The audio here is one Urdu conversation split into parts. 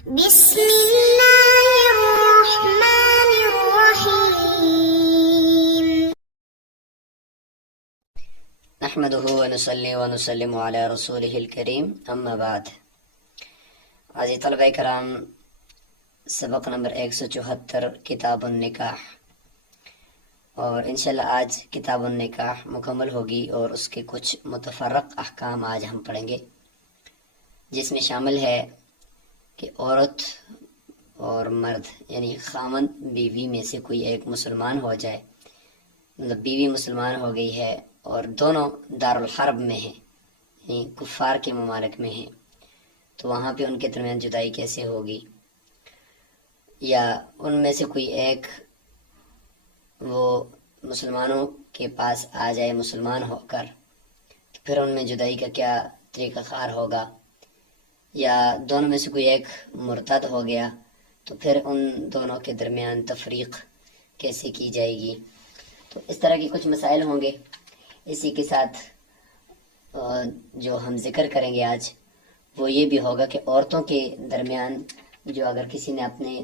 بسم اللہ الرحمن الرحیم نحمده ونصلي ونسلم على رسوله الكريم اما بعد. عزیز طلبہ کرام، سبق نمبر 174 کتاب النکاح، اور انشاءاللہ آج کتاب النکاح مکمل ہوگی اور اس کے کچھ متفرق احکام آج ہم پڑھیں گے، جس میں شامل ہے کہ عورت اور مرد یعنی خاوند بیوی میں سے کوئی ایک مسلمان ہو جائے، مطلب بیوی مسلمان ہو گئی ہے اور دونوں دارالحرب میں ہیں، یعنی کفار کے ممالک میں ہیں، تو وہاں پہ ان کے درمیان جدائی کیسے ہوگی؟ یا ان میں سے کوئی ایک وہ مسلمانوں کے پاس آ جائے مسلمان ہو کر، تو پھر ان میں جدائی کا کیا طریقہ کار ہوگا؟ یا دونوں میں سے کوئی ایک مرتد ہو گیا تو پھر ان دونوں کے درمیان تفریق کیسے کی جائے گی؟ تو اس طرح کے کچھ مسائل ہوں گے۔ اسی کے ساتھ جو ہم ذکر کریں گے آج وہ یہ بھی ہوگا کہ عورتوں کے درمیان جو اگر کسی نے اپنے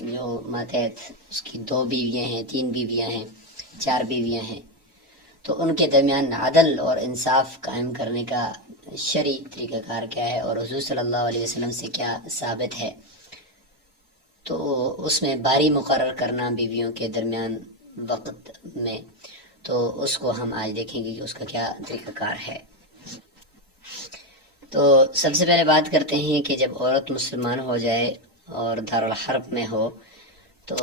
جو ماتحت اس کی 2 بیویاں ہیں، 3 بیویاں ہیں، 4 بیویاں ہیں، تو ان کے درمیان عدل اور انصاف قائم کرنے کا شرعی طریقہ کار کیا ہے اور حضور صلی اللہ علیہ وسلم سے کیا ثابت ہے۔ تو اس میں باری مقرر کرنا بیویوں کے درمیان وقت میں، تو اس کو ہم آج دیکھیں گے کہ اس کا کیا طریقہ کار ہے۔ تو سب سے پہلے بات کرتے ہیں کہ جب عورت مسلمان ہو جائے اور دارالحرب میں ہو تو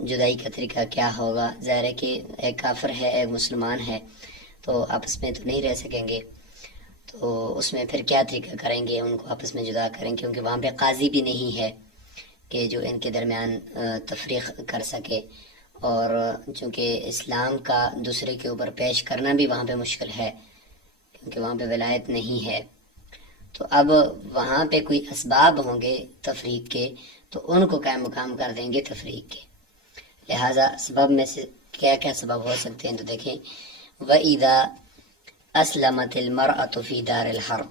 جدائی کا طریقہ کیا ہوگا؟ ظاہر ہے کہ ایک کافر ہے ایک مسلمان ہے تو آپس میں تو نہیں رہ سکیں گے، تو اس میں پھر کیا طریقہ کریں گے؟ ان کو آپس میں جدا کریں گے کیونکہ وہاں پہ قاضی بھی نہیں ہے کہ جو ان کے درمیان تفریق کر سکے، اور چونکہ اسلام کا دوسرے کے اوپر پیش کرنا بھی وہاں پہ مشکل ہے کیونکہ وہاں پہ ولایت نہیں ہے، تو اب وہاں پہ کوئی اسباب ہوں گے تفریق کے تو ان کو قائم مقام کر دیں گے تفریق کے۔ لہٰذا سبب میں سے کیا کیا سبب ہو سکتے ہیں؟ تو دیکھیں، وَإِذَا أَسْلَمَتِ الْمَرْأَةُ فِي دَارِ الْحَرْبِ،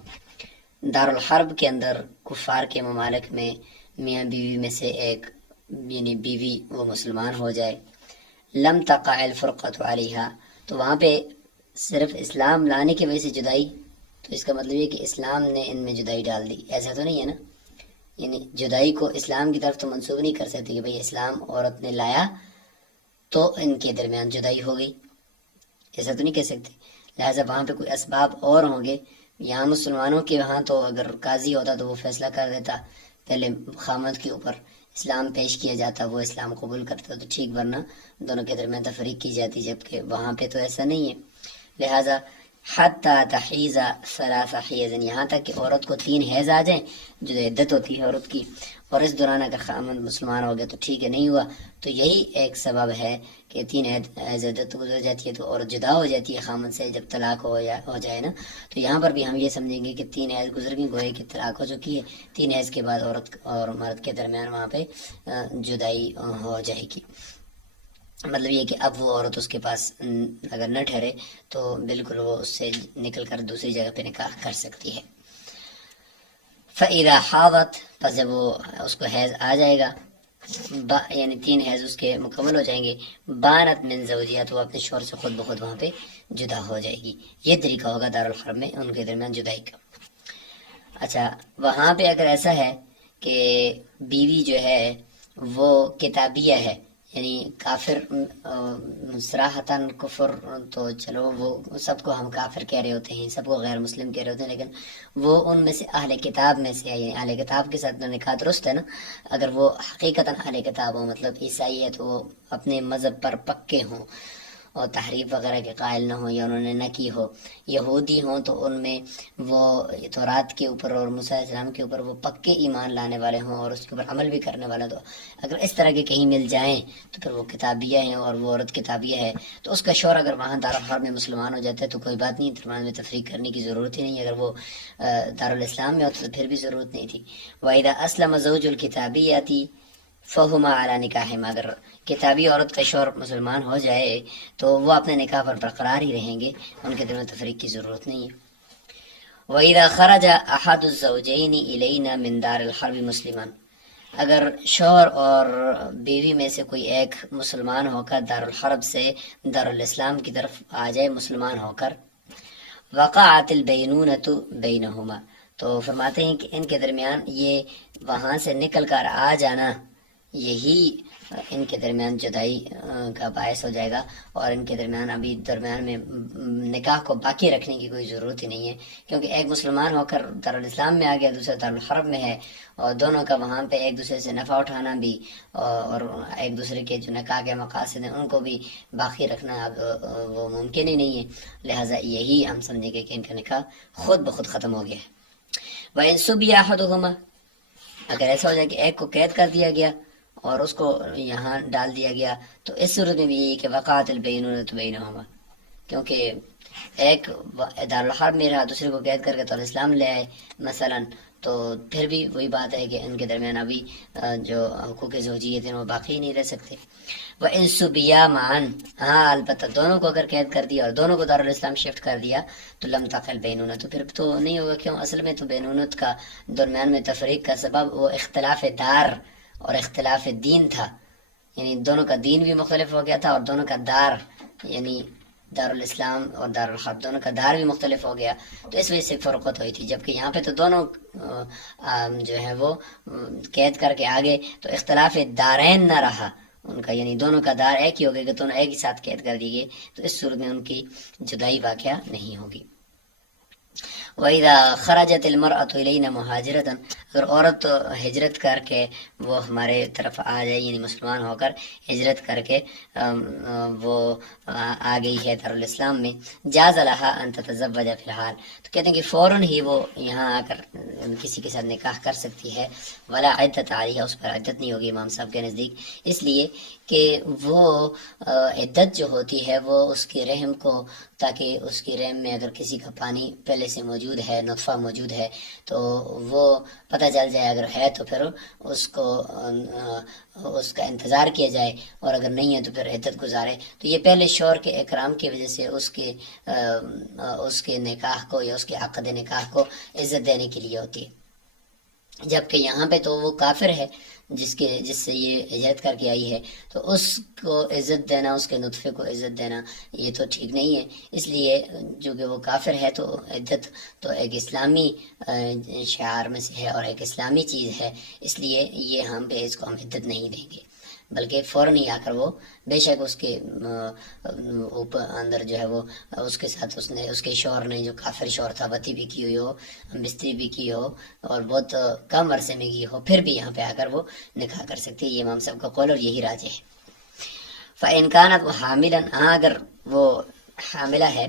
دارالحرب کے اندر کفار کے ممالک میں میاں بیوی میں سے ایک یعنی بیوی وہ مسلمان ہو جائے، لم تقع الفرقۃ علیہا، تو وہاں پہ صرف اسلام لانے کی وجہ سے جدائی، تو اس کا مطلب یہ کہ اسلام نے ان میں جدائی ڈال دی، ایسا تو نہیں ہے نا؟ یعنی جدائی کو اسلام کی طرف تو منسوب نہیں کر سکتے کہ بھئی اسلام عورت نے لایا تو ان کے درمیان جدائی ہو گئی، ایسا تو نہیں کہہ سکتے۔ لہٰذا وہاں پہ کوئی اسباب اور ہوں گے۔ یہاں مسلمانوں کے وہاں تو اگر قاضی ہوتا تو وہ فیصلہ کر دیتا، پہلے خامد کے اوپر اسلام پیش کیا جاتا، وہ اسلام قبول کرتا تو ٹھیک، ورنہ دونوں کے درمیان تفریق کی جاتی، جبکہ وہاں پہ تو ایسا نہیں ہے۔ لہٰذا حتی تحیض 3 حیض، یہاں تک کہ عورت کو 3 حیض آ جائیں جو عدت ہوتی ہے عورت کی، اور اس دوران اگر خامد مسلمان ہو گیا تو ٹھیک ہے، نہیں ہوا تو یہی ایک سبب ہے کہ 3 حیض عدت گزر جاتی ہے تو عورت جدا ہو جاتی ہے خامد سے جب طلاق ہو جائے نا۔ تو یہاں پر بھی ہم یہ سمجھیں گے کہ 3 حیض گزر گئی، گوئے کہ طلاق ہو چکی ہے، 3 حیض کے بعد عورت اور مرد کے درمیان وہاں پہ جدائی ہو جائے گی۔ مطلب یہ کہ اب وہ عورت اس کے پاس اگر نہ ٹھہرے تو بالکل وہ اس سے نکل کر دوسری جگہ پہ نکاح کر سکتی ہے۔ فَإِذَا حَاضَتْ، پس جب وہ اس کو حیض آ جائے گا، یعنی 3 حیض اس کے مکمل ہو جائیں گے، بانت من زوجہا، تو وہ اپنے شوہر سے خود بخود وہاں پہ جدا ہو جائے گی۔ یہ طریقہ ہوگا دارالحرب میں ان کے درمیان جدائی کا۔ اچھا، وہاں پہ اگر ایسا ہے کہ بیوی جو ہے وہ کتابیہ ہے، یعنی کافر، صراحتاً کفر تو چلو وہ سب کو ہم کافر کہہ رہے ہوتے ہیں، سب کو غیر مسلم کہہ رہے ہوتے ہیں، لیکن وہ ان میں سے اہل کتاب میں سے ہے، یعنی اہل کتاب کے ساتھ نکاح درست ہے نا۔ اگر وہ حقیقتاً اہل کتاب ہوں، مطلب عیسائی ہے تو وہ اپنے مذہب پر پکے ہوں اور تحریف وغیرہ کے قائل نہ ہوں یا انہوں نے نہ کی ہو، یہودی ہوں تو ان میں وہ تورات کے اوپر اور موسیٰ علیہ السلام کے اوپر وہ پکے ایمان لانے والے ہوں اور اس کے اوپر عمل بھی کرنے والے، تو اگر اس طرح کے کہیں مل جائیں تو پھر وہ کتابیہ ہیں اور وہ عورت کتابیہ ہے، تو اس کا شوہر اگر وہاں دارالحرب میں مسلمان ہو جاتا ہے تو کوئی بات نہیں، درمیان میں تفریق کرنے کی ضرورت ہی نہیں، اگر وہ دارالاسلام میں ہوتا تو پھر بھی ضرورت نہیں تھی۔ وَإِذَا أَسْلَمَ زَوْجُ الْكِتَابِيَّةِ فَهُمَا عَلَى نِكَاحِهِمَا، اگر کتابی عورت کا شوہر مسلمان ہو جائے تو وہ اپنے نکاح پر برقرار ہی رہیں گے، ان کے درمیان تفریق کی ضرورت نہیں ہے۔ وَإِذَا خَرَجَ أَحَدُ الزَّوْجَيْنِ إِلَيْنَا مِنْ دَارِ الْحَرْبِ مُسْلِمًا، اگر شوہر اور بیوی میں سے کوئی ایک مسلمان ہو کر دارالحرب سے دارالاسلام کی طرف آ جائے مسلمان ہو کر، وقعت البینونۃ بینہما، تو فرماتے ہیں کہ ان کے درمیان یہ وہاں سے نکل کر آ جانا، یہی ان کے درمیان جدائی کا باعث ہو جائے گا، اور ان کے درمیان ابھی درمیان میں نکاح کو باقی رکھنے کی کوئی ضرورت ہی نہیں ہے، کیونکہ ایک مسلمان ہو کر دارالاسلام میں آ گیا، دوسرا دارالحرب میں ہے، اور دونوں کا وہاں پہ ایک دوسرے سے نفع اٹھانا بھی اور ایک دوسرے کے جو نکاح کے مقاصد ہیں ان کو بھی باقی رکھنا اب وہ ممکن ہی نہیں ہے، لہٰذا یہی ہم سمجھیں گے کہ ان کا نکاح خود بخود ختم ہو گیا ہے۔ وَإِن سُبِّيَ أَحَدُهُمَا، اگر ایسا ہو جائے کہ ایک کو قید کر دیا گیا اور اس کو یہاں ڈال دیا گیا، تو اس صورت میں بھی یہی کہ وقعت البینونۃ بینہما، کیونکہ ایک دارالحرب میں رہا، دوسرے کو قید کر کے تو اسلام لے آئے مثلاً، تو پھر بھی وہی بات ہے کہ ان کے درمیان ابھی جو حقوق زوجیت ہیں وہ باقی نہیں رہ سکتے۔ وَإِن سُبِّيَا مَعًا، ہاں البتہ دونوں کو اگر قید کر دیا اور دونوں کو دارالاسلام شفٹ کر دیا تو لم تقل بینونہ، تو پھر تو نہیں ہوگا، کیوں؟ اصل میں تو بینونت کا درمیان میں تفریق کا سبب وہ اختلاف دار اور اختلاف دین تھا، یعنی دونوں کا دین بھی مختلف ہو گیا تھا اور دونوں کا دار یعنی دارالاسلام اور دارالحرب دونوں کا دار بھی مختلف ہو گیا، تو اس وجہ سے فرقت ہوئی تھی، جبکہ یہاں پہ تو دونوں جو ہے وہ قید کر کے آگے تو اختلاف دارین نہ رہا ان کا، یعنی دونوں کا دار ایک ہی ہو گیا کہ دونوں ایک ہی ساتھ قید کر دی گئے، تو اس صورت میں ان کی جدائی واقعہ نہیں ہوگی۔ وَإِذَا خَرَجَتِ الْمَرْأَةُ إِلَيْنَا مُهَاجِرَةً، اگر عورت ہجرت کر کے وہ ہمارے طرف آ جائے، یعنی مسلمان ہو کر ہجرت کر کے وہ آ گئی ہے دارالاسلام میں، جاز لہا ان تتزوج فی الحال، تو کہتے ہیں کہ فوراً ہی وہ یہاں آ کر کسی کے ساتھ نکاح کر سکتی ہے، ولا عدت علیہ، اس پر عدت نہیں ہوگی امام صاحب کے نزدیک، اس لیے کہ وہ عدت جو ہوتی ہے وہ اس کے رحم کو، تاکہ اس کی رحم میں اگر کسی کا پانی پہلے سے موجود ہے، نطفہ موجود ہے، تو وہ پتہ چل جائے، اگر ہے تو پھر اس کو اس کا انتظار کیا جائے، اور اگر نہیں ہے تو پھر عدت گزارے، تو یہ پہلے شوہر کے اکرام کی وجہ سے اس کے نکاح کو یا اس کے عقد نکاح کو عزت دینے کے لیے ہوتی ہے، جبکہ یہاں پہ تو وہ کافر ہے جس سے یہ ہجرت کر کے آئی ہے، تو اس کو عزت دینا، اس کے نطفے کو عزت دینا یہ تو ٹھیک نہیں ہے، اس لیے جو کہ وہ کافر ہے تو عدت تو ایک اسلامی شعار میں سے ہے اور ایک اسلامی چیز ہے، اس لیے یہ ہم پہ اس کو ہم عدت نہیں دیں گے، بلکہ فوراً ہی آ کر وہ بے شک اس کے اوپر اندر جو ہے وہ اس کے ساتھ اس کے شوہر نے جو کافر شوہر تھا وتی بھی کی ہوئی ہو، بستری بھی کی ہو اور بہت کم عرصے میں کی ہو، پھر بھی یہاں پہ آ کر وہ نکاح کر سکتی ہے، یہ امام صاحب کا قول اور یہی راجح ہے۔ فَإِنْ كَانَتْ حَامِلًا، اگر وہ حاملہ ہے،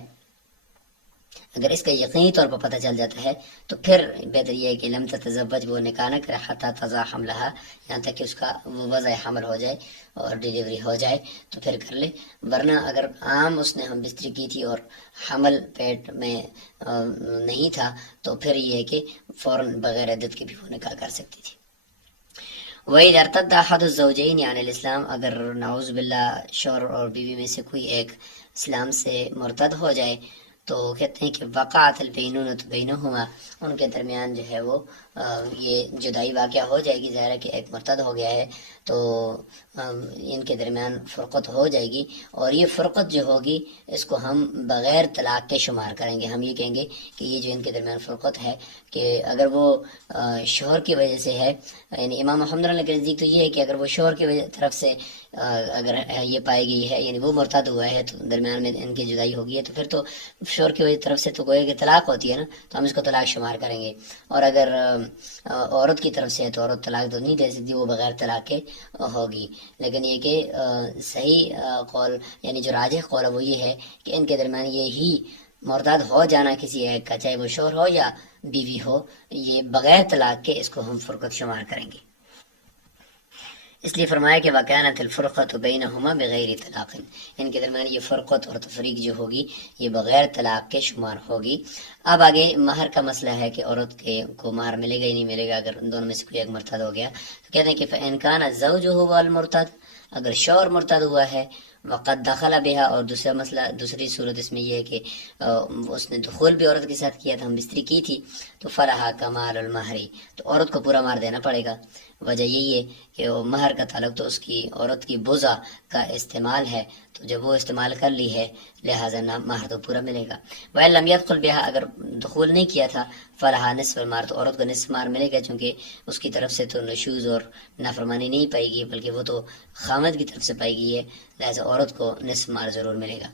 اگر اس کا یقینی طور پر پتہ چل جاتا ہے تو پھر بہتر یہ ہے کہ لم تتزوج، وہ نکاح نہ کرے حتی تضع حملها، یہاں تک کہ اس کا وہ وضع حمل ہو جائے اور ڈیلیوری ہو جائے تو پھر کر لے، ورنہ اگر عام اس نے ہم بستری کی تھی اور حمل پیٹ میں نہیں تھا تو پھر یہ ہے کہ فوراً بغیر عدت کے بھی وہ نکاح کر سکتی تھی۔ وَإِذَا ارْتَدَّ أَحَدُ الزَّوْجَيْنِ عَنِ الْإِسْلَامِ، اگر نعوذ باللہ شوہر اور بیوی میں سے کوئی ایک اسلام سے مرتد ہو جائے تو کہتے ہیں کہ وقعت البینونۃ بینہما، ان کے درمیان جو ہے وہ یہ جدائی واقعہ ہو جائے گی، ظاہر ہے کہ ایک مرتد ہو گیا ہے تو ان کے درمیان فرقت ہو جائے گی، اور یہ فرقت جو ہوگی اس کو ہم بغیر طلاق کے شمار کریں گے، ہم یہ کہیں گے کہ یہ جو ان کے درمیان فرقت ہے کہ اگر وہ شوہر کی وجہ سے ہے، یعنی امام محمد اللہ کے نزدیک تو یہ ہے کہ اگر وہ شوہر کی طرف سے اگر یہ پائی گئی ہے، یعنی وہ مرتد ہوا ہے تو درمیان میں ان کی جدائی ہوگی ہے، تو پھر تو شوہر کی طرف سے تو گویا کہ طلاق ہوتی ہے نا، تو ہم اس کو طلاق شمار کریں گے، اور اگر عورت کی طرف سے ہے تو عورت طلاق تو نہیں دے سکتی، وہ بغیر طلاق کے ہوگی، لیکن یہ کہ صحیح قول یعنی جو راجح قول ہے وہ یہ ہے کہ ان کے درمیان یہی مرتد ہو جانا کسی ایک کا، چاہے وہ شوہر ہو یا بیوی ہو، یہ بغیر طلاق کے اس کو ہم فرقت شمار کریں گے، اس لیے فرمایا کہ وَكَانَتِ الْفُرْقَةُ بَيْنَهُمَا بِغَيْرِ طَلَاقٍ، ان کے درمیان یہ فرقت اور تفریق جو ہوگی یہ بغیر طلاق کے شمار ہوگی۔ اب آگے مہر کا مسئلہ ہے کہ عورت کو مہر ملے گا ہی نہیں ملے گا اگر ان دونوں میں سے کوئی ایک مرتد ہو گیا، تو کہتے ہیں کہ فَإِنْ كَانَ الزَّوْجُ هُوَ الْمُرْتَدُ، اگر شوہر مرتد ہوا ہے وقد دخل بها، اور دوسرا مسئلہ دوسری صورت اس میں یہ ہے کہ اس نے دخول بھی عورت کے ساتھ کیا تھا، ہم بستری کی تھی، تو فلہا کمال المہری، تو عورت کو پورا مہر دینا پڑے گا۔ وجہ یہی ہے کہ وہ مہر کا تعلق تو اس کی عورت کی بوزہ کا استعمال ہے، تو جب وہ استعمال کر لی ہے لہٰذا مہر تو پورا ملے گا۔ وَإِن لَمْ يَدْخُلْ بِهَا، اگر دخول نہیں کیا تھا، فلہا نصف المہر، تو عورت کو نصف مہر ملے گا، چونکہ اس کی طرف سے تو نشوز اور نافرمانی نہیں پائے گی، بلکہ وہ تو خامد کی طرف سے پائی گئی ہے، لہٰذا عورت کو نصف مہر ضرور ملے گا۔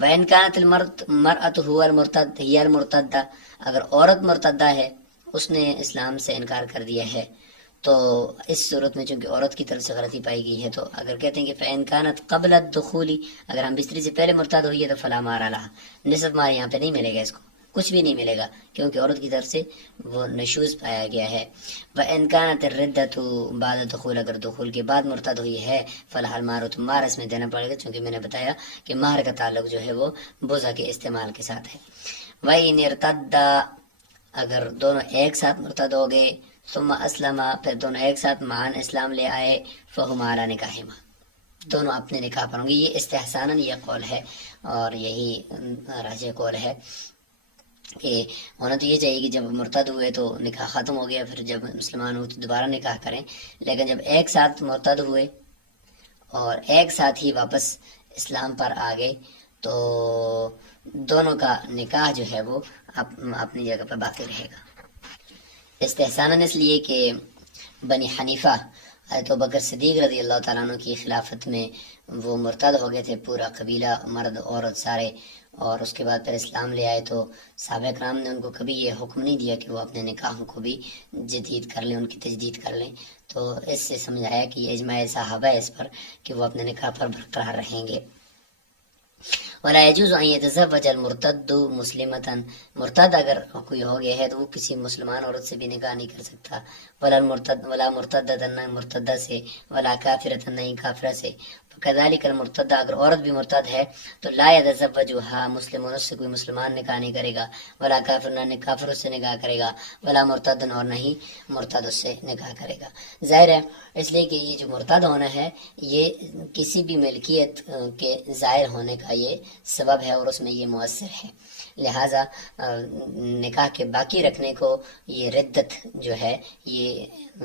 وَإِن كَانَتِ الْمَرْأَةُ هِيَ الْمُرْتَدَّةُ، اگر عورت مرتدہ ہے، اس نے اسلام سے انکار کر دیا ہے، تو اس صورت میں چونکہ عورت کی طرف سے غلطی پائی گئی ہے، تو اگر کہتے ہیں کہ فَإِن كَانَتْ قَبْلَ الدُّخُولِ، اگر ہم بستری سے پہلے مرتد ہوئی ہے تو فَلَا مَهْرَ لَهَا، نصف مہر یہاں پہ نہیں ملے گا، اس کو کچھ بھی نہیں ملے گا، کیونکہ عورت کی طرف سے وہ نشوز پایا گیا ہے۔ وَإِن كَانَتِ الرِّدَّةُ بَعْدَ الدُّخُولِ، اگر دخول کے بعد مرتد ہوئی ہے، فَلَهَا الْمَهْرُ، تو مہر اس میں دینا پڑے گا، چونکہ میں نے بتایا کہ مہر کا تعلق جو ہے وہ بوزہ کے استعمال کے ساتھ ہے۔ وَإِنِ ارْتَدَّا، اگر دونوں ایک ساتھ مرتد ہو گئے، ثم اسلم، پھر دونوں ایک ساتھ معاً اسلام لے آئے، فہما علی نکاحہما، دونوں اپنے نکاح پر ہوں گے۔ یہ استحساناً یہ قول ہے، اور یہی راجح قول ہے کہ ہونا تو یہ چاہیے کہ جب مرتد ہوئے تو نکاح ختم ہو گیا، پھر جب مسلمان ہوئے تو دوبارہ نکاح کریں، لیکن جب ایک ساتھ مرتد ہوئے اور ایک ساتھ ہی واپس اسلام پر آ گئے تو دونوں کا نکاح جو ہے وہ اپنی جگہ پر باقی رہے گا۔ استحساناً اس لیے کہ بنی حنیفہ حضرت ابوبکر صدیق رضی اللہ تعالیٰ عنہ کی خلافت میں وہ مرتد ہو گئے تھے، پورا قبیلہ، مرد عورت سارے، اور اس کے بعد پھر اسلام لے آئے، تو صحابہ کرام نے ان کو کبھی یہ حکم نہیں دیا کہ وہ اپنے نکاحوں کو بھی جدید کر لیں، ان کی تجدید کر لیں، تو اس سے سمجھ آیا کہ یہ اجماع صحابہ ہے اس پر کہ وہ اپنے نکاح پر برقرار رہیں گے۔ وَلَا يَجُوزُ أَن يَتَزَوَّجَ الْمُرْتَدُّ مُسْلِمَةً، مرتد اگر کوئی ہو گیا ہے تو وہ کسی مسلمان عورت سے بھی نکاح نہیں کر سکتا، ولا مرتدۃ، نہ مرتدہ سے، ولا کافرۃ، نہ ہی کافرہ سے، کذالک المرتدہ، اگر عورت بھی مرتد ہے تو لا یتزوجھا مسلم، اس سے کوئی مسلمان نکاح نہیں کرے گا، ولا کافر، نہ کافر اس سے نکاح کرے گا، ولا مرتد، اور نہ ہی مرتد اس سے نکاح کرے گا۔ ظاہر ہے اس لیے کہ یہ جو مرتد ہونا ہے یہ کسی بھی ملکیت کے ظاہر ہونے کا یہ سبب ہے، اور اس میں یہ مؤثر ہے، لہٰذا نکاح کے باقی رکھنے کو یہ ردت جو ہے یہ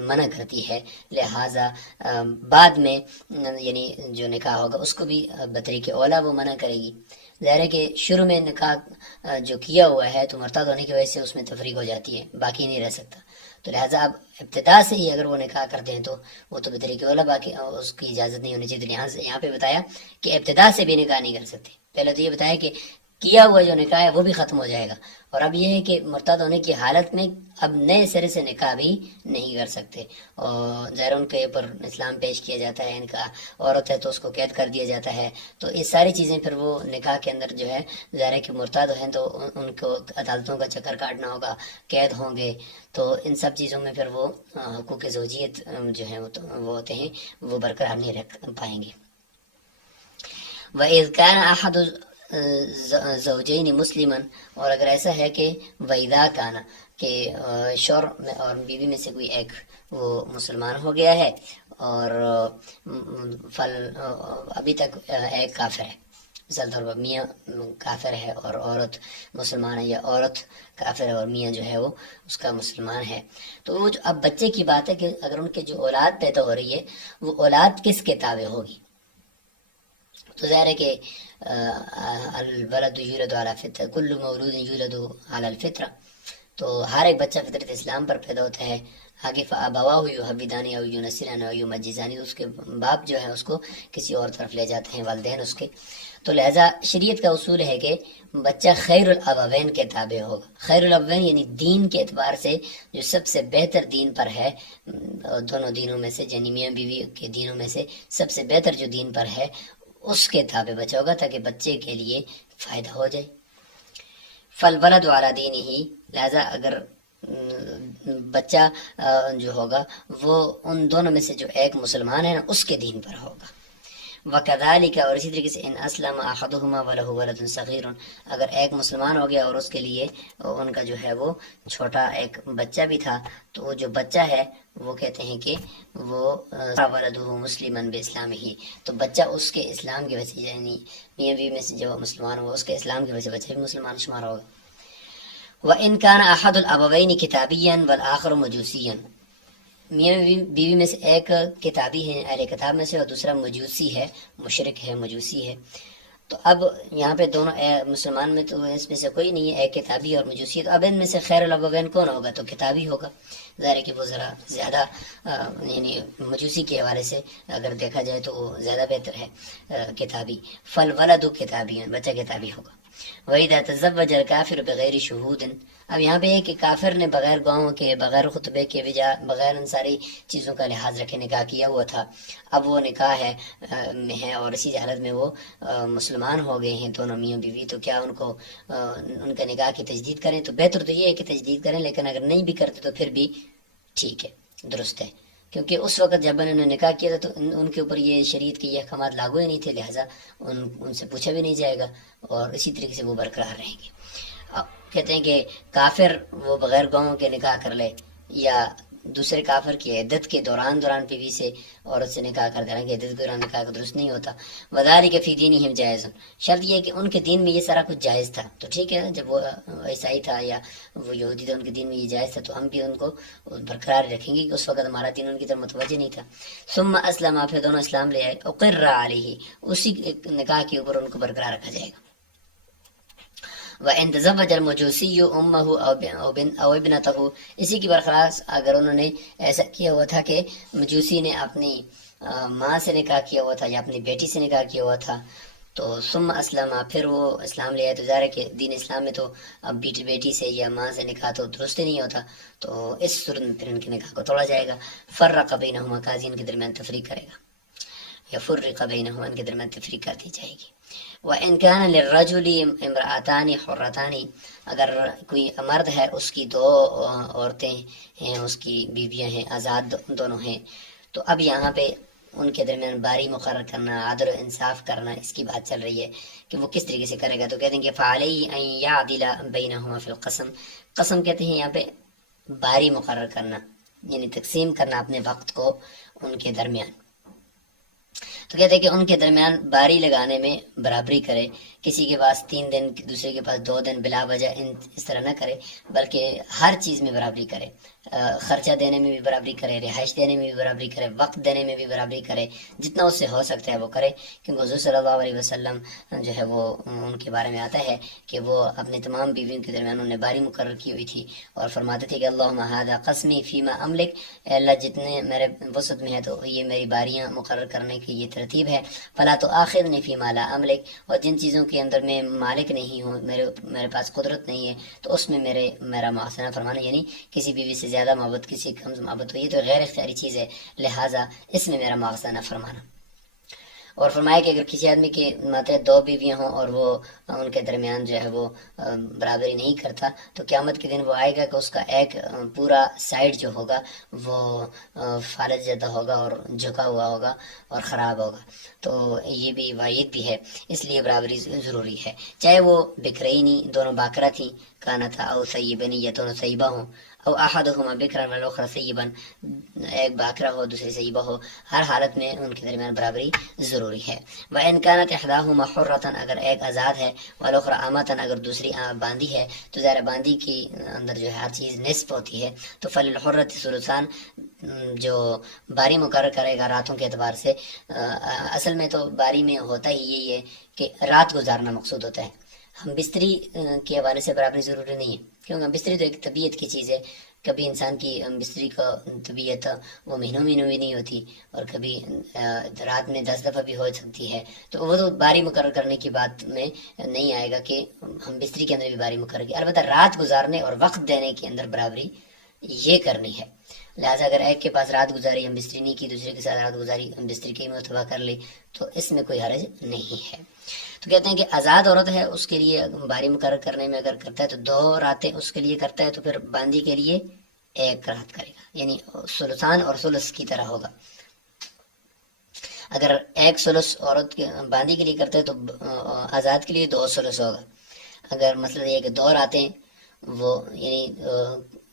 منع کرتی ہے، لہٰذا بعد میں یعنی جو نکاح ہوگا اس کو بھی بطریق اولا وہ منع کرے گی۔ ظاہر ہے کہ شروع میں نکاح جو کیا ہوا ہے تو مرتد ہونے کی وجہ سے اس میں تفریق ہو جاتی ہے، باقی نہیں رہ سکتا، تو لہٰذا اب ابتدا سے ہی اگر وہ نکاح کرتے ہیں تو وہ تو بطریق اولا باقی اس کی اجازت نہیں ہونی چاہیے، تو یہاں پہ بتایا کہ ابتدا سے بھی نکاح نہیں کر سکتے، پہلے تو یہ بتایا کہ کیا ہوا جو نکاح ہے وہ بھی ختم ہو جائے گا، اور اب یہ ہے کہ مرتد ہونے کی حالت میں اب نئے سرے سے نکاح بھی نہیں کر سکتے، اور ظاہر ان کے اوپر اسلام پیش کیا جاتا ہے، ان کا عورت ہے تو اس کو قید کر دیا جاتا ہے، تو یہ ساری چیزیں پھر وہ نکاح کے اندر جو ہے ظاہر ہے کہ مرتد ہیں تو ان کو عدالتوں کا چکر کاٹنا ہوگا، قید ہوں گے، تو ان سب چیزوں میں پھر وہ حقوق زوجیت جو ہیں وہ ہوتے ہیں وہ برقرار نہیں رکھ پائیں گے۔ وَإِذْ كَانَ أَحَدُ زوجین مسلمن، اور اگر ایسا ہے کہ وَإِذَا كَانَ، کہ شوہر اور بیوی میں سے کوئی ایک وہ مسلمان ہو گیا ہے اور ابھی تک ایک کافر ہے، مثال طور پر میاں کافر ہے اور عورت مسلمان ہے، یا عورت کافر ہے اور میاں جو ہے وہ اس کا مسلمان ہے، تو وہ جو اب بچے کی بات ہے کہ اگر ان کے جو اولاد پیدا ہو رہی ہے وہ اولاد کس کے تابع ہوگی، تو ظاہر ہے کہ الولد یولد علی فطرہ، کل مولود یولد علی الفطرہ، تو ہر ایک بچہ فطرت اسلام پر پیدا ہوتا ہے، آگے فابواہ یحودانہ او ینصرانہ او یمجسانہ، اس کے باپ جو ہے اس کو کسی اور طرف لے جاتے ہیں، والدین اس کے، تو لہذا شریعت کا اصول ہے کہ بچہ خیر الابوین کے تابع ہوگا، خیر الابوین یعنی دین کے اعتبار سے جو سب سے بہتر دین پر ہے، دونوں دینوں میں سے، یعنی میاں بیوی کے دینوں میں سے سب سے بہتر جو دین پر ہے اس کے تابع بچہ ہوگا، تاکہ بچے کے لیے فائدہ ہو جائے۔ فالولد علی دینہ، لہذا اگر بچہ جو ہوگا وہ ان دونوں میں سے جو ایک مسلمان ہے نا اس کے دین پر ہوگا۔ وَكَذَلِكَ، اور اسی طریقے سے ان اسلم احدهما وله ولد صغیر، اگر ایک مسلمان ہو گیا اور اس کے لیے ان کا جو ہے وہ چھوٹا ایک بچہ بھی تھا، تو وہ جو بچہ ہے وہ کہتے ہیں کہ وہ ولدہ مسلمن باسلام ہی، تو بچہ اس کے اسلام کی وجہ سے، یعنی میاں بیوی میں سے جو مسلمان ہوا اس کے اسلام کی وجہ سے بچہ بھی مسلمان شمار ہوگا۔ وَإِنْ كَانَ أَحَدُ الْأَبَوَيْنِ كِتَابِيًّا وَالْآخَرُ مَجُوسِيًّا، میاں بیوی میں سے ایک کتابی ہے، اہل کتاب میں سے، اور دوسرا مجوسی ہے، مشرک ہے، مجوسی ہے۔ تو اب یہاں پہ دونوں مسلمان میں تو اس میں سے کوئی نہیں ہے، ایک کتابی اور مجوسی ہے، تو اب ان میں سے خیر الابوین کون ہوگا؟ تو کتابی ہوگا، ظاہر ہے کہ وہ ذرا زیادہ یعنی مجوسی کے حوالے سے اگر دیکھا جائے تو وہ زیادہ بہتر ہے کتابی۔ فالولد کتابی، بچہ کتابی ہوگا۔ وَإِذَا تَزَوَّجَ الْكَافِرُ بِغَيْرِ شُهُودٍ، اب یہاں پہ ہے کہ کافر نے بغیر گواہوں کے، بغیر خطبے کے، بغیر ان ساری چیزوں کا لحاظ رکھے نکاح کیا ہوا تھا، اب وہ نکاح میں ہے اور اسی حالت میں وہ مسلمان ہو گئے ہیں دونوں میاں بیوی، تو کیا ان کو ان کا نکاح کی تجدید کریں؟ تو بہتر تو یہ ہے کہ تجدید کریں، لیکن اگر نہیں بھی کرتے تو پھر بھی ٹھیک ہے، درست ہے، کیونکہ اس وقت جب انہوں نے نکاح کیا تھا تو ان کے اوپر یہ شریعت کے یہ احکامات لاگو ہی نہیں تھے، لہٰذا ان سے پوچھا بھی نہیں جائے گا اور اسی طریقے سے وہ برقرار رہیں گے۔ کہتے ہیں کہ کافر وہ بغیر گواہوں کے نکاح کر لے، یا دوسرے کافر کی عدت کے دوران بیوی سے عورت سے نکاح کر دینا، کہ عدت کے دوران نکاح درست نہیں ہوتا۔ وذالک فی دینہم جائز، شرط یہ ہے کہ ان کے دین میں یہ سارا کچھ جائز تھا، تو ٹھیک ہے، جب وہ عیسائی تھا یا وہ یہودی تھا، ان کے دین میں یہ جائز تھا، تو ہم بھی ان کو برقرار رکھیں گے کہ اس وقت ہمارا دین ان کی طرف متوجہ نہیں تھا۔ ثم اسلم، پھر دونوں اسلام لے آئے، اقر علیہ، اسی نکاح کے اوپر ان کو برقرار رکھا جائے گا۔ وَإِن تَزَوَّجَ الْمَجُوسِيُّ أُمَّهُ أَوْ ابْنَتَهُ، اسی کی برخلاف اگر انہوں نے ایسا کیا ہوا تھا کہ مجوسی نے اپنی ماں سے نکاح کیا ہوا تھا یا اپنی بیٹی سے نکاح کیا ہوا تھا، تو ثم اسلم، پھر وہ اسلام لے آئے، تو ظاہر ہے کہ دین اسلام میں تو اب بیٹی سے یا ماں سے نکاح تو درست ہی نہیں ہوتا، تو اس صورت میں پھر ان کے نکاح کو توڑا جائے گا۔ فرق بینہما، قاضی ان کے درمیان تفریق کرے گا، یا فرق بینہما، ان کے درمیان تفریق کر دی جائے گی۔ وَإِنْ كَانَ لِلرَّجُلِ امْرَأَتَانِ حُرَّتَانِ، اگر کوئی مرد ہے اس کی دو عورتیں ہیں، اس کی بیویاں ہیں، آزاد دونوں ہیں، تو اب یہاں پہ ان کے درمیان باری مقرر کرنا، عدل و انصاف کرنا، اس کی بات چل رہی ہے کہ وہ کس طریقے سے کرے گا۔ تو کہتے ہیں کہ فَعَلَيْهِ أَنْ يَعْدِلَ بَيْنَهُمَا فِي الْقَسْمِ، قسم کہتے ہیں یہاں پہ باری مقرر کرنا، یعنی تقسیم کرنا اپنے وقت کو ان کے درمیان۔ تو کہتے ہیں کہ ان کے درمیان باری لگانے میں برابری کرے، کسی کے پاس 3 دن، دوسرے کے پاس 2 دن، بلا وجہ اس طرح نہ کرے، بلکہ ہر چیز میں برابری کرے، خرچہ دینے میں بھی برابری کرے، رہائش دینے میں بھی برابری کرے، وقت دینے میں بھی برابری کرے، جتنا اس سے ہو سکتا ہے وہ کرے، کیونکہ حضور صلی اللہ علیہ وسلم جو ہے وہ ان کے بارے میں آتا ہے کہ وہ اپنے تمام بیویوں کے درمیان انہوں نے باری مقرر کی ہوئی تھی اور فرماتے تھے کہ اللہم ھذا قسمی فیما املک، اے اللہ جتنے میرے وسعت میں ہے تو یہ میری باریاں مقرر کرنے کی یہ ترتیب ہے، فلا تؤاخذنی فیما لا املک، اور جن چیزوں کے اندر میں مالک نہیں ہوں، میرے پاس قدرت نہیں ہے، تو اس میں میرا معاصرہ فرمانا، یعنی کسی بیوی سے زیادہ محبت، کسی کم محبت ہوئی تو غیر اختیاری چیز ہے، لہٰذا اس میں میرا معاصرہ نہ فرمانا۔ اور فرمایا کہ اگر کسی آدمی کے ماتحت 2 بیویاں ہوں اور وہ ان کے درمیان جو ہے وہ برابری نہیں کرتا، تو قیامت کے دن وہ آئے گا کہ اس کا ایک پورا سائڈ جو ہوگا وہ فالج زدہ ہوگا اور جھکا ہوا ہوگا اور خراب ہوگا، تو یہ بھی وعید بھی ہے، اس لیے برابری ضروری ہے، چاہے وہ بکرینی دونوں باکرہ تھیں، کانا تھا، او سیبنی، یا دونوں سیبہ ہوں، او احدہما بکرا والاخری سیبن، ایک باکرہ ہو دوسری سیبہ ہو، ہر حالت میں ان کے درمیان برابری ضروری ہے۔ وَإِنْ كَانَتْ إِحْدَاهُمَا حُرَّةً، اگر ایک آزاد ہے، وَالْأُخْرَى أَمَةً، اگر دوسری باندی ہے، تو ظاہر باندی کی اندر جو ہے ہر چیز نصف ہوتی ہے، تو فَلِلْحُرَّةِ ثُلُثَانِ، جو باری مقرر کرے گا راتوں کے اعتبار سے، اصل میں تو باری میں ہوتا ہی یہی ہے کہ رات گزارنا مقصود ہوتا ہے، ہم بستری کے حوالے سے برابری ضروری نہیں ہے، کیونکہ بستری تو ایک طبیعت کی چیز ہے، کبھی انسان کی بستری کا طبیعت وہ مہینوں بھی نہیں ہوتی، اور کبھی رات میں 10 دفعہ بھی ہو سکتی ہے، تو وہ تو باری مقرر کرنے کی بات میں نہیں آئے گا کہ ہم بستری کے اندر بھی باری مقرر کی، البتہ رات گزارنے اور وقت دینے کے اندر برابری یہ کرنی ہے، لہٰذا اگر ایک کے پاس رات گزاری ہم بستری نہیں کی، دوسرے کے ساتھ رات گزاری ہم بستری کی مرتبہ کر لی، تو اس میں کوئی حرج نہیں ہے۔ تو کہتے ہیں کہ آزاد عورت ہے اس کے لیے باری مقرر کرنے میں اگر کرتا ہے تو 2 راتیں اس کے لیے کرتا ہے، تو پھر باندی کے لیے 1 رات کرے گا، یعنی ثلثان اور ثلث کی طرح ہوگا۔ اگر 1 ثلث عورت کے باندی کے لیے کرتا ہے تو آزاد کے لیے 2 ثلث ہوگا۔ اگر مسئلہ یہ ہے کہ 2 راتیں وہ یعنی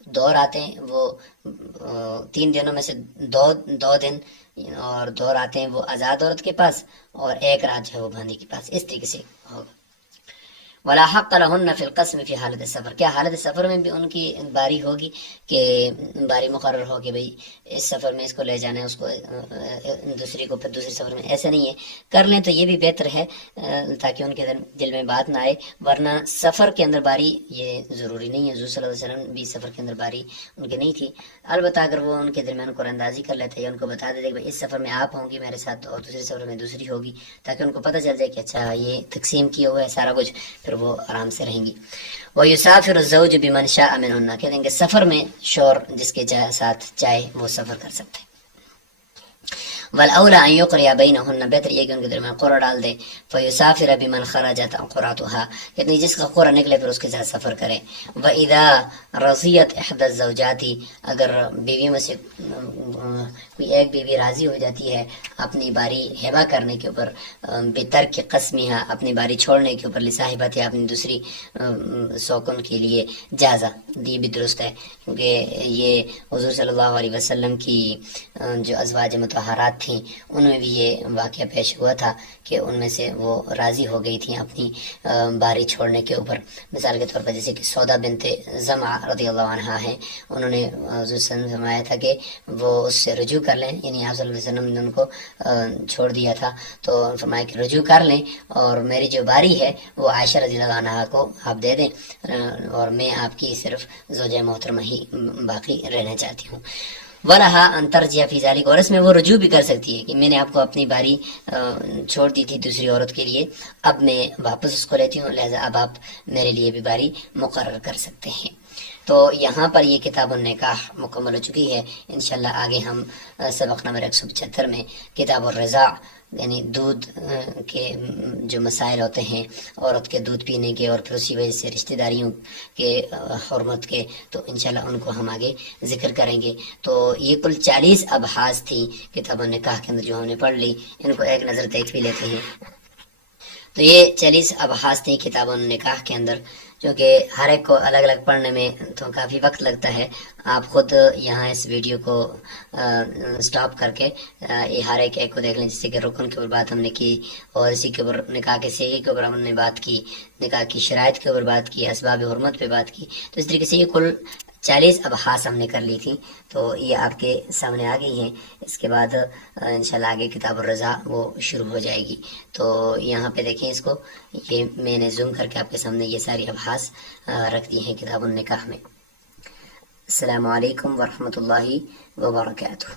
دو راتیں وہ 3 دنوں میں سے دو دن اور 2 راتیں وہ آزاد عورت کے پاس اور 1 رات جو ہے وہ باندھی کے پاس، اس طریقے سے ہوگا۔ ولا حق لهن فی القسم فی حالت سفر، کیا حالت سفر میں بھی ان کی باری ہوگی کہ باری مقرر ہو کہ بھئی اس سفر میں اس کو لے جانا ہے، اس کو دوسری کو پھر دوسرے سفر میں، ایسا نہیں ہے، کر لیں تو یہ بھی بہتر ہے تاکہ ان کے دل میں بات نہ آئے، ورنہ سفر کے اندر باری یہ ضروری نہیں ہے، حضور صلی اللہ علیہ وسلم بھی سفر کے اندر باری ان کے نہیں تھی، البتہ اگر وہ ان کے درمیان قرآن اندازی کر لیتے یا ان کو بتا دیتے کہ اس سفر میں آپ ہوں گی میرے ساتھ اور دوسرے سفر میں دوسری ہوگی، تاکہ ان کو پتہ چل جائے کہ اچھا یہ تقسیم کیا ہوا ہے سارا کچھ، پھر وہ آرام سے رہیں گی۔ وَيُسَافِرُ الزَّوْجُ بِمَنْ شَاءَ مِنْهُنَّ، کہہ دیں گے سفر میں شور جس کے ساتھ چاہے وہ سفر کر سکتے ہیں۔ وَالْأَوْلَى أَنْ يُقْرِيَ بَيْنَهُنَّ، بہتر یہ کہ ان کے درمیان قرعہ ڈال دے، فَيُسَافِرَ بِمَنْ خَرَجَتْ قُرَّتُهَا، یعنی جس کا قرعہ نکلے پھر اس کے ساتھ سفر کرے۔ وَإِذَا رَضِيَتْ إِحْدَى الزَّوْجَاتِ، اگر بیوی میں سے کوئی ایک بیوی راضی ہو جاتی ہے اپنی باری ہبہ کرنے کے اوپر، بترک قسمها، اپنی باری چھوڑنے کے اوپر، لصاحبت یا اپنی دوسری سوکن کے لیے، جازہ، یہ بھی درست ہے، کیونکہ یہ حضور صلی اللہ علیہ وسلم کی جو ازواج مطہرات تھیں ان میں بھی یہ واقعہ پیش ہوا تھا کہ ان میں سے وہ راضی ہو گئی تھیں اپنی باری چھوڑنے کے اوپر، مثال کے طور پر جیسے کہ سودا بنت زمعہ رضی اللہ عنہا ہیں، انہوں نے حضور صلی اللہ علیہ وسلم فرمایا تھا کہ وہ اس سے رجوع کر لیں، یعنی آپ صلی اللہ علیہ وسلم نے ان کو چھوڑ دیا تھا تو فرمایا کہ رجوع کر لیں اور میری جو باری ہے وہ عائشہ رضی اللہ عنہا کو آپ دے دیں اور میں آپ کی صرف زوجہ محترمہ ہی باقی رہنا چاہتی ہوں۔ وَلَهَا أَن تَرْجِعَ فِي ذَلِكَ، اور اس میں وہ رجوع بھی کر سکتی ہے کہ میں نے آپ کو اپنی باری چھوڑ دی تھی دوسری عورت کے لیے، اب میں واپس اس کو لیتی ہوں، لہذا اب آپ میرے لیے بھی باری مقرر کر سکتے ہیں۔ تو یہاں پر یہ کتاب النکاح مکمل ہو چکی ہے، انشاءاللہ آگے ہم سبق نمبر 175 میں کتاب الرضاع، یعنی دودھ کے جو مسائل ہوتے ہیں عورت کے دودھ پینے کے اور پھر اسی وجہ سے رشتہ داریوں کے حرمت کے، تو انشاءاللہ ان کو ہم آگے ذکر کریں گے۔ تو یہ کل 40 ابحاث تھی کتاب النکاح کے اندر جو ہم نے پڑھ لی، ان کو ایک نظر دیکھ بھی لیتے ہیں۔ تو یہ 40 ابحاث تھی کتاب النکاح کے اندر، کیونکہ ہر ایک کو الگ الگ پڑھنے میں تو کافی وقت لگتا ہے، آپ خود یہاں اس ویڈیو کو سٹاپ کر کے یہ ہر ایک کو دیکھ لیں، جیسے کہ رکن کے اوپر بات ہم نے کی اور اسی کے اوپر نکاح کے صحیح کے اوپر ہم نے بات کی، نکاح کی شرائط کے اوپر بات کی، اسباب حرمت پہ بات کی، تو اس طریقے سے یہ کل 40 ابحاث ہم نے کر لی تھی، تو یہ آپ کے سامنے آ گئی ہیں۔ اس کے بعد انشاءاللہ آگے کتاب الرضاع وہ شروع ہو جائے گی۔ تو یہاں پہ دیکھیں اس کو، یہ میں نے زوم کر کے آپ کے سامنے یہ ساری ابحاث رکھ دی ہیں کتاب النکاح میں۔ السلام علیکم ورحمۃ اللہ وبرکاتہ۔